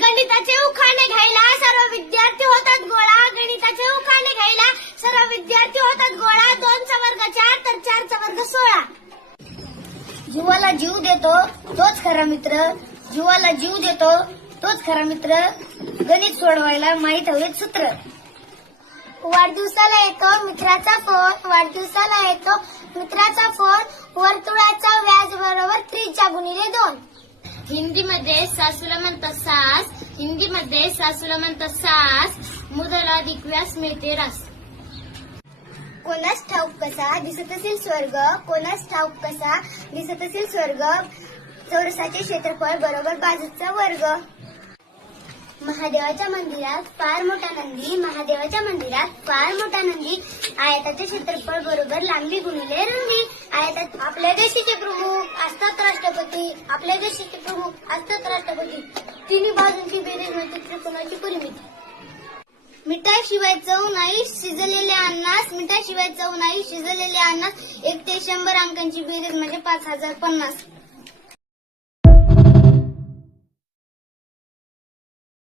गणिताचे उखाणे घ्यायला सर्व विद्यार्थी होतात गोळा. गणिताचे उखाणे घ्यायला सर्व विद्यार्थी होतात गोळा. 2 चा वर्ग 4 तर 4 चा वर्ग 16. जीवाला जीव देतो तोच खरा मित्र. जीवाला जीव देतो तोच खरा मित्र. गणित सोडवायला माहित हवे सूत्र. वाढदिवसाला येतो मित्राचा फोन. वाढदिवसाला येतो मित्राचा फोन. वर्तुळाचा व्याज बरोबर त्रिज्या गुणिले 2. हिंदीमध्ये सासूला म्हणतात सास. हिंदीमध्ये सासूला म्हणतात सास. मुदला अधिक व्यास मिळते रास. कोणास ठाऊक कसा दिसत असेल स्वर्ग. कोणास ठाऊक कसा दिसत असेल स्वर्ग. चौरसाचे क्षेत्रफळ बरोबर बाजूचा वर्ग. महादेवाच्या मंदिरात फार मोठा नंदी. महादेवाच्या मंदिरात फार मोठा नंदी. आयताचे क्षेत्रफळ बरोबर लांबी गुणिले रुंदी. आयतात आपल्या देशाचे प्रमुख असतात राष्ट्रपती. आपल्या देशाचे प्रमुख असतात राष्ट्रपती. तिन्ही बाजूंची बेरीज म्हणजे त्रिकोणाची परिमिती. मिठाशिवाय चव नाही शिजलेल्या अन्नास. मिठाशिवाय चव नाही शिजलेल्या अन्नास. 1 ते 100 अंकांची बेरीज म्हणजे 5050.